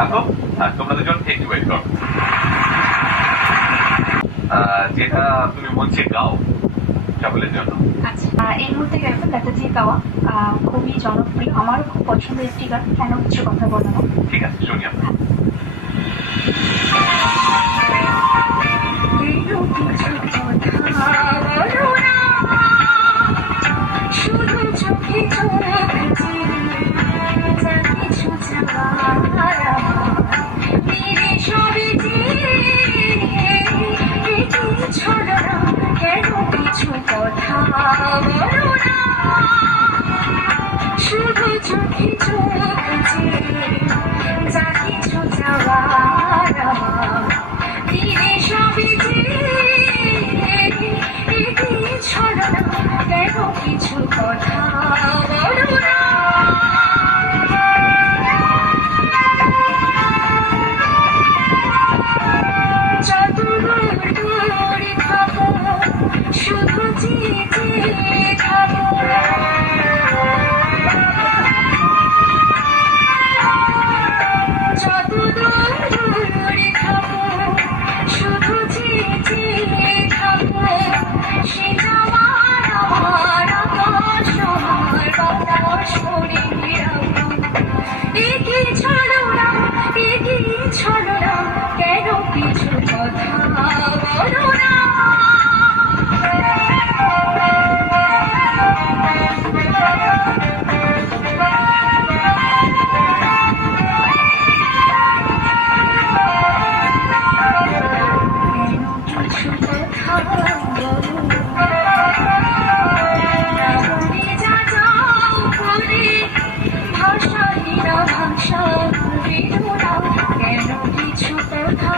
থাকো, তোমরা দুজন একটু ওয়েট করো। যেটা তুমি মঞ্চে গাও সকলের জন্য। আচ্ছা, এই মুহূর্তে গাইবেন লতাজি গাওয়া খুবই জনপ্রিয়, আমারও খুব পছন্দের একটি গান, কেন কিছু কথা বলো না। ঠিক আছে, শুনি আমরা। শুধু চোখে চোখ যা কিছু ছড়ো না, কেন কিছু কথা বলো না। শুধু চোখে চোখ যা কিছু চাওয়ার ফিরে সবে ছড়ো না, কেন কিছু কথা বলো না। যত দূরে থাকো শুধু চেয়ে থাকো, যত দূরে থাকো শুধু চেয়ে থাকো, সে যাওয়ার আমার আকাশ আমার বাতাস করে রাখো। একে ছড়ো না, একে ছড়ো না, কেন কিছু কথা বলো না। ভাষা কেন কিছু কথা